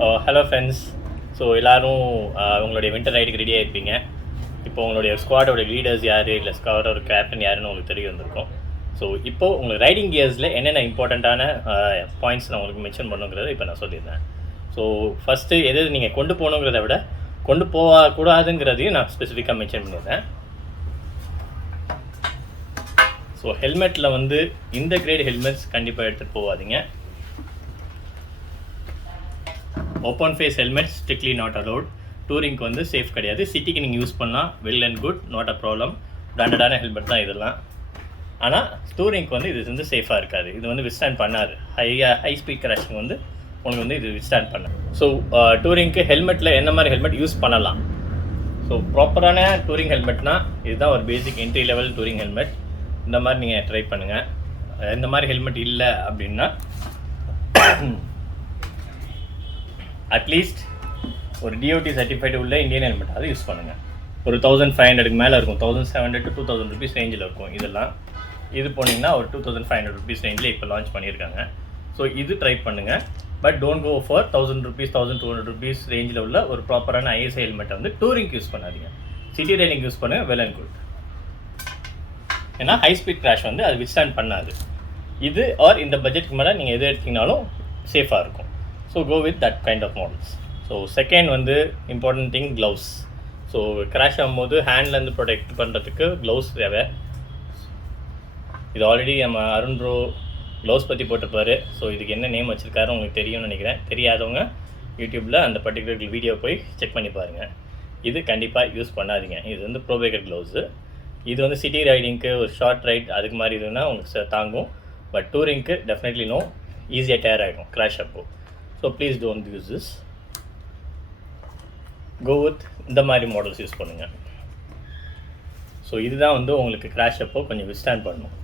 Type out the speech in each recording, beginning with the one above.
Hello friends. So எல்லோரும் உங்களுடைய winter ரைடுக்கு ரெடியாக இருப்பீங்க. இப்போ உங்களுடைய ஸ்குவாடோட லீடர்ஸ் யார், இல்லை ஸ்குவாடோட கேப்டன் யாருன்னு உங்களுக்கு தெரிய வந்திருக்கும். ஸோ இப்போது உங்களுக்கு ரைடிங் கியர்ஸில் என்னென்ன இம்பார்ட்டண்ட்டான பாயிண்ட்ஸ் நான் உங்களுக்கு மென்ஷன் பண்ணுங்கிறத இப்போ நான் சொல்லியிருந்தேன். ஸோ ஃபஸ்ட்டு எது நீங்கள் கொண்டு போகணுங்கிறத விட கொண்டு போகக்கூடாதுங்கிறதையும் நான் ஸ்பெசிஃபிக்காக மென்ஷன் பண்ணியிருந்தேன். ஸோ ஹெல்மெட்டில் வந்து இந்த கிரேட் ஹெல்மெட்ஸ் கண்டிப்பாக எடுத்துகிட்டு போகாதீங்க. Open face helmet strictly not allowed. டூரிங்க்கு வந்து சேஃப் கிடையாது. சிட்டிக்கு நீங்கள் யூஸ் பண்ணலாம், well and good, not a problem. பிராண்டடான ஹெல்மெட் தான் இதெல்லாம். ஆனால் டூரிங்க்கு வந்து இது வந்து சேஃபாக இருக்காது. இது வந்து விஸ்டாண்ட் பண்ணாது. ஹை ஸ்பீட் கிராஷிங் வந்து உங்களுக்கு வந்து இது விஸ்டாண்ட் பண்ணாது. ஸோ டூரிங்க்கு ஹெல்மெட்டில் என்ன மாதிரி ஹெல்மெட் யூஸ் பண்ணலாம்? ஸோ ப்ராப்பரான டூரிங் ஹெல்மெட்னால் இதுதான் ஒரு basic entry level touring helmet. இந்த மாதிரி நீங்கள் ட்ரை பண்ணுங்கள். இந்த மாதிரி ஹெல்மெட் இல்லை அப்படின்னா அட்லீஸ்ட் ஒரு டிஓடி சர்டிஃபைடு உள்ள இந்தியன் ஹெல்மெட் அதை யூஸ் பண்ணுங்கள். ஒரு 1500க்கு மேலே இருக்கும். 1700 to 2000 rupees ரேஞ்சில் இருக்கும். இதெல்லாம் இது போனீங்கன்னா ஒரு 2500 rupees ரேஞ்சில் இப்போ லான்ச் பண்ணியிருக்காங்க. ஸோ இது ட்ரை பண்ணுங்கள். But don't go for 1000 rupees 1200 rupees ரேஞ்சில் உள்ள ஒரு ப்ராப்பரான ஐஎஸ்ஐ ஹெல்மெட்டை வந்து டூரிங்க்கு யூஸ் பண்ணாதீங்க. சிட்டி ரைடிங் யூஸ் பண்ணுங்கள், வெல் அண்ட் குட். ஏன்னா ஹை ஸ்பீட் கிராஷ் வந்து அது விஸ்டாண்ட் பண்ணாது. இது ஆர் இந்த பட்ஜெட்டுக்கு மேலே நீங்கள் எது எடுத்தீங்கனாலும் சேஃபாக இருக்கும். So go with that kind of models. So second வந்து important thing gloves. So crash ஆகும்போது ஹேண்ட்லேருந்து ப்ரொடெக்ட் பண்ணுறதுக்கு க்ளவுஸ் தேவை. இது ஆல்ரெடி நம்ம அருண் ப்ரோ க்ளவுஸ் பற்றி போட்டிருப்பாரு. ஸோ இதுக்கு என்ன நேம் வச்சுருக்காரு உங்களுக்கு தெரியும்னு நினைக்கிறேன். தெரியாதவங்க யூடியூப்பில் அந்த பர்டிகுலர் வீடியோ போய் செக் பண்ணி பாருங்கள். இது கண்டிப்பாக யூஸ் பண்ணாதீங்க. இது வந்து ப்ரோபேக்கர் க்ளவுஸு. இது வந்து சிட்டி ரைடிங்க்கு ஒரு ஷார்ட் ரைட் அதுக்கு மாதிரி இதுன்னா உங்களுக்கு தாங்கும். பட் டூரிங்க்கு டெஃபினெட்லி நோ, ஈஸியாக டேர் ஆகிடும் கிராஷ் அப்போ. So please don't use this. Go with இந்த மாதிரி மாடல்ஸ் யூஸ் பண்ணுங்கள். ஸோ இதுதான் வந்து உங்களுக்கு கிராஷ் அப்போ கொஞ்சம் விஸ்டாண்ட் பண்ணணும்.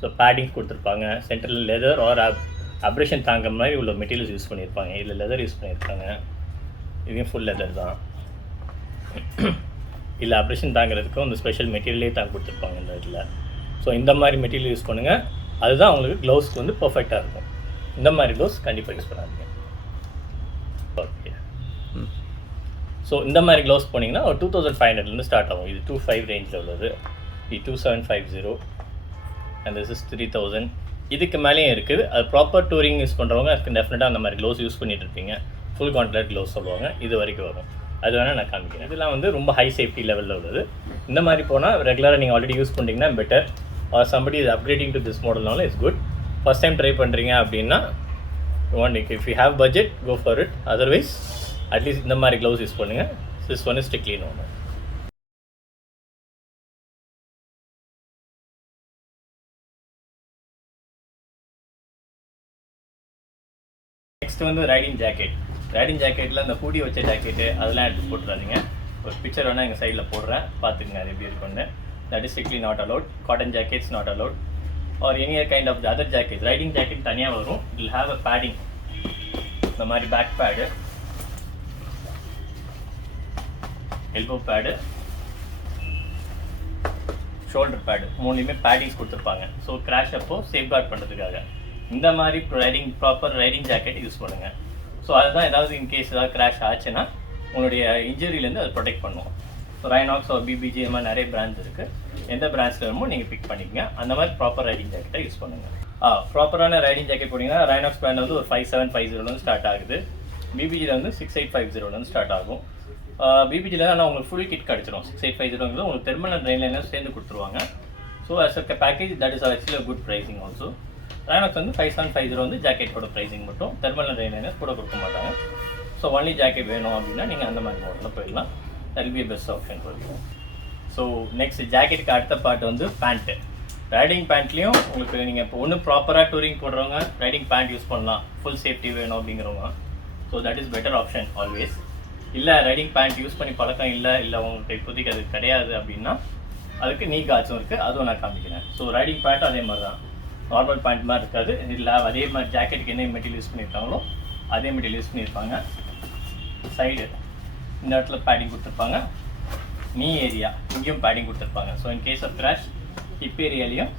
ஸோ பேடிங்ஸ் கொடுத்துருப்பாங்க. சென்ட்ரல் லெதர் ஆர் அப்ரேஷன் தாங்குற மாதிரி உள்ள மெட்டீரியல்ஸ் யூஸ் பண்ணியிருப்பாங்க. இதில் லெதர் யூஸ் பண்ணியிருக்காங்க. இதுவும் ஃபுல் லெதர் தான். இல்லை அப்ரேஷன் தாங்கிறதுக்கும் இந்த ஸ்பெஷல் மெட்டீரியலே தான் கொடுத்துருப்பாங்க இந்த இதில். ஸோ இந்த மாதிரி மெட்டீரியல் யூஸ் பண்ணுங்கள். அதுதான் உங்களுக்கு க்ளவுஸ்க்கு வந்து பர்ஃபெக்டாக இருக்கும். இந்த மாதிரி க்ளவுஸ் கண்டிப்பாக யூஸ் பண்ணாதீங்க. ஓகே. ஸோ இந்த மாதிரி க்ளவுஸ் போனீங்கன்னா ஒரு 2500லேருந்து ஸ்டார்ட் ஆகும். இது 25 ரேஞ்சில் உள்ளது. இது 2750 அண்ட் திஸ் இஸ் 3000. இதுக்கு மேலேயும் இருக்குது. அது ப்ராப்பர் டூரிங் யூஸ் பண்ணுறவங்க அதுக்கு டெஃபினட்டாக அந்த மாதிரி க்ளவுஸ் யூஸ் பண்ணிட்டு இருப்பீங்க. ஃபுல் கான்ட்ராக்ட் க்ளவுஸ் சொல்லுவாங்க. இது வரைக்கும் வரும். அது வேணால் நான் காமிக்கிறேன். இதெல்லாம் வந்து ரொம்ப ஹை சேஃப்டி லெவலில் உள்ளது. இந்த மாதிரி போனால் ரெகுலராக நீங்கள் ஆல்ரெடி யூஸ் பண்ணிட்டீங்கன்னா better. Or somebody is upgrading to this மாடல்னாலும் it's good. First time try பண்ணுறீங்க அப்படின்னா if you have budget go for it. Otherwise at least இந்த மாதிரி க்ளவுஸ் யூஸ் பண்ணுங்கள். This one is strictly no. Next வந்து riding jacket. Riding ஜாக்கெட்டில் இந்த hoodie வச்ச ஜாக்கெட்டு அதெல்லாம் எடுத்து போட்டுறாதீங்க. ஒரு பிக்சர் வேணால் எங்கள் சைடில் போடுறேன், பார்த்துக்குங்க அது எப்படி இருக்குன்னு. That is strictly not allowed. Cotton jackets not allowed. Or any kind of other jacket. Riding jacket தனியாக வரும். It'll have a padding. இந்த மாதிரி back pad, elbow pad, shoulder pad, மூணுலேயுமே பேடிங்ஸ் கொடுத்துருப்பாங்க. ஸோ கிராஷ் அப்போ சேஃப்கார்ட் பண்ணுறதுக்காக இந்த மாதிரி ப்ராப்பர் ரைடிங் ஜாக்கெட் யூஸ் பண்ணுங்கள். ஸோ அதுதான் ஏதாவது இன்கேஸ் ஏதாவது கிராஷ் ஆச்சுன்னா உங்களுடைய இன்ஜுரியிலேருந்து அது ப்ரொடெக்ட் பண்ணுவோம். ஸோ ரைனாக்ஸ் ஆர் பிபிஜி இந்த மாதிரி நிறைய பிராண்ட்ஸ் இருக்குது. எந்த பிராண்ட்ஸில் வேணுமோ நீங்கள் பிக் பண்ணிக்கங்க. அந்த மாதிரி ப்ராப்பர் ரைடிங் ஜாக்கெட்டை யூஸ் பண்ணுங்கள். ப்ராப்பரான ரைடிங் ஜாக்கெட் போட்டிங்கன்னா ரைனாக்ஸ் பிராண்ட் வந்து ஒரு 5750 ஸ்டார்ட் ஆகுது. பிபிஜியில் வந்து 6850 ஸ்டார்ட் ஆகும். பிபிஜியில் ஆனால் உங்களுக்கு ஃபுல் கிட் கிடச்சிடும். 6850 உங்களுக்கு தெர்மல் ட்ரெயின்லைனர் சேர்ந்து கொடுத்துருவாங்க. So as a package that is actually good pricing also. Rynox வந்து 5750 வந்து ஜாக்கெட்டோட ப்ரைஸிங் மட்டும். தெர்மல் ட்ரெயின்லைனர் கூட கொடுக்க மாட்டாங்க. ஸோ ஒன்லி ஜாக்கெட் வேணும் அப்படின்னா நீங்கள் அந்த மாதிரி மாடலில் போயிடலாம். That will be best option கொடுக்கும். ஸோ நெக்ஸ்ட் ஜாக்கெட்டுக்கு அடுத்த பார்ட் வந்து பேண்ட்டு. ரைடிங் பேண்ட்லேயும் உங்களுக்கு நீங்கள் இப்போ ஒன்று ப்ராப்பராக டூரிங் போடுறவங்க ரைடிங் பேண்ட் யூஸ் பண்ணலாம். ஃபுல் சேஃப்டி வேணும் அப்படிங்கிறவங்க. So that is better option always. இல்லை ரைடிங் பேண்ட் யூஸ் பண்ணி பழக்கம் இல்லை உங்களுக்கு இப்போதைக்கு அது கிடையாது அப்படின்னா அதுக்கு நீ காட்சும் இருக்குது. அதுவும் நான் காமிக்கிறேன். ஸோ ரைடிங் பேண்ட் அதே மாதிரி தான். நார்மல் பேண்ட் மாதிரி இருக்காது. இல்லை அதே மாதிரி ஜாக்கெட்டுக்கு என்ன மெட்டீரியல் யூஸ் பண்ணியிருக்காங்களோ அதே மெட்டீரியல் யூஸ் பண்ணியிருப்பாங்க. சைடு இந்த இடத்துல பேடிங் கொடுத்துருப்பாங்க. நீ ஏரியா இங்கேயும் பேடிங் கொடுத்துருப்பாங்க. So in case of crash hip ஏரியாலையும்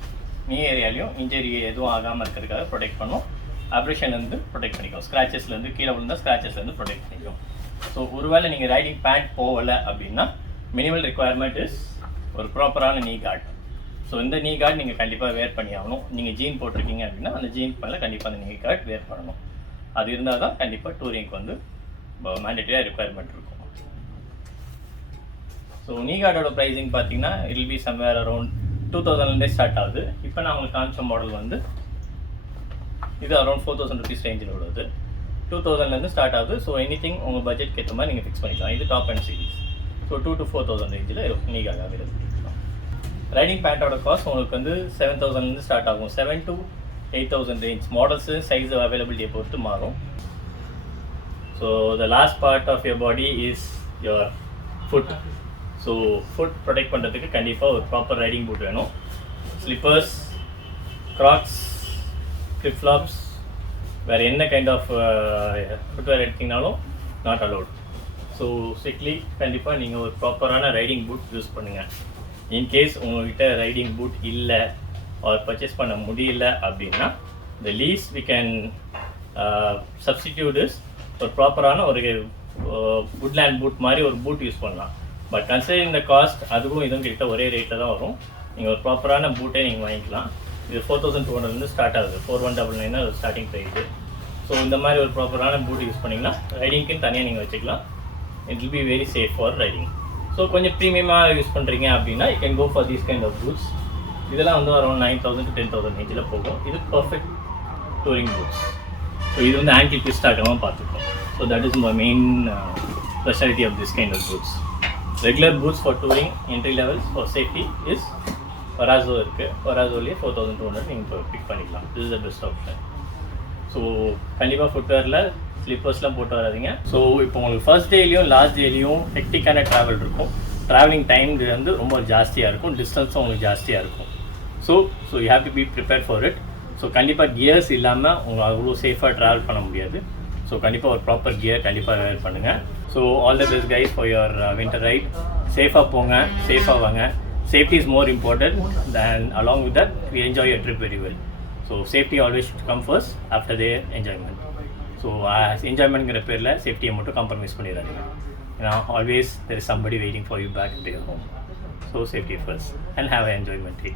நீ ஏரியாலையும் இன்ஜரி எதுவும் ஆகாமல் இருக்கிறதுக்காக ப்ரொடெக்ட் பண்ணும். அப்ரேஷன்லேருந்து ப்ரொடெக்ட் பண்ணிக்கும், ஸ்க்ராச்சஸ்லேருந்து கீழே விழுந்தால் ஸ்க்ராச்சஸ்லேருந்து ப்ரொடெக்ட் பண்ணிக்கும். ஸோ ஒருவேளை நீங்கள் ரைடிங் பேண்ட் போகலை அப்படின்னா மினிமல் ரெக்குவயர்மெண்ட் இஸ் ஒரு ப்ராப்பரான நீ கார்டு. ஸோ இந்த நீ கார்டு நீங்கள் கண்டிப்பாக வேர் பண்ணி ஆகணும். நீங்கள் ஜீன் போட்டிருக்கீங்க அப்படின்னா அந்த ஜீன் மேலே கண்டிப்பாக அந்த நீ கார்டு வேர் பண்ணணும். அது இருந்தால் தான் கண்டிப்பாக டூரிங்க்கு வந்து மேண்டேட்டரியாக ரெக்குவயர்மெண்ட் இருக்கும். ஸோ நீ கார்டோட ப்ரைஸிங் பார்த்தீங்கன்னா it will be somewhere around 2000 start ஆகுது. இப்போ நான் உங்களுக்கு காமிச்ச மாடல் வந்து இது அரௌண்ட் 4000 rupees ரேஞ்சில் உள்ளது. 2000 ஸ்டார்ட் ஆகுது. ஸோ எனி திங் உங்கள் பட்ஜெட்க்கு ஏற்ற மாதிரி நீங்கள் ஃபிக்ஸ் பண்ணிக்கலாம். இது top and series. So 2 to 4000 ரேஞ்சில் நீ கார்டு அவைலபிள் இருக்கலாம். ரைடிங் பேண்ட்டோட காஸ்ட் உங்களுக்கு வந்து 7000 ஸ்டார்ட் ஆகும். 7 to 8000 ரேஞ்ச். மாடல்ஸு சைஸ் அவைலபிலிட்டியை பொறுத்து மாறும். So the last part of your body is your foot. So foot protect பண்ணுறதுக்கு கண்டிப்பாக ஒரு ப்ராப்பர் ரைடிங் பூட் வேணும். ஸ்லிப்பர்ஸ், க்ராக்ஸ், ஃப்ளிப்ஃப்ளாப்ஸ், வேறு என்ன கைண்ட் ஆஃப் ஃபுட்வேர் எடுத்திங்கனாலும் நாட் அலோட். ஸோ ஸ்ட்ரிக்ட்லி கண்டிப்பாக நீங்கள் ஒரு ப்ராப்பரான ரைடிங் பூட் யூஸ் பண்ணுங்கள். இன்கேஸ் உங்கள்கிட்ட ரைடிங் பூட் இல்லை ஆர் பர்ச்சேஸ் பண்ண முடியல அப்படின்னா the least we can substitute is ஒரு ப்ராப்பரான ஒரு வுட்லேண்ட் பூட் மாதிரி ஒரு பூட் யூஸ் பண்ணலாம். பட் கன்சிடரிங் த காஸ்ட் அதுவும் இதுவும் கிட்ட ஒரே ரேட்டில் தான் வரும். நீங்கள் ஒரு ப்ராப்பரான பூட்டே நீங்கள் வாங்கிக்கலாம். இது 4200 ஸ்டார்ட் ஆகுது. 4199 ஒரு ஸ்டார்டிங் ப்ரைஸு. ஸோ இந்த மாதிரி ஒரு ப்ராப்பரான பூட் யூஸ் பண்ணிங்கன்னா ரைடிங்க்குன்னு தனியாக நீங்கள் வச்சுக்கலாம். It will be very safe for riding. So கொஞ்சம் ப்ரீமியமாக யூஸ் பண்ணுறீங்க அப்படின்னா you can go for these kind of boots. இதெல்லாம் வந்து அரௌண்ட் 9000 to 10,000 ரேஞ்சில் போகும். இது பர்ஃபெக்ட் டூரிங் பூட்ஸ். ஸோ இது வந்து ஆன்டி ட்விஸ்ட் ஆகாமல் பார்த்துக்கணும். So that is my main speciality of this kind of boots. Regular boots for touring entry levels for safety is பராசோ இருக்குது. பராசோலேயே 4200 நீங்கள் இப்போ பிக் பண்ணிக்கலாம். This is the best option. So கண்டிப்பாக ஃபுட்வேரில் ஸ்லிப்பர்ஸ்லாம் போட்டு வராதிங்க. ஸோ இப்போ உங்களுக்கு ஃபர்ஸ்ட் டேலையும் லாஸ்ட் டேலையும் ஹெக்டிக்கான ட்ராவல் இருக்கும். ட்ராவலிங் டைம் வந்து ரொம்ப ஜாஸ்தியாக இருக்கும். டிஸ்டன்ஸும் உங்களுக்கு ஜாஸ்தியாக இருக்கும். So you have to be prepare for it. So கண்டிப்பாக கியர்ஸ் இல்லாமல் உங்கள் அவ்வளோ சேஃபாக ட்ராவல் பண்ண முடியாது. ஸோ கண்டிப்பாக ஒரு ப்ராப்பர் கியர் கண்டிப்பாக வேர் பண்ணுங்கள். So all the best guys for your winter ride. சேஃபாக போங்க, சேஃபாக வாங்க. Safety is more important than along with that we enjoy your trip very well. So safety always come first after their enjoyment. ஸோ என்ஜாய்மெண்ட்ங்கிற பேரில் சேஃப்டியை மட்டும் compromise பண்ணிடாதீங்க. ஏன்னா always there is somebody waiting for you back to your home. So safety first and have a enjoyment day.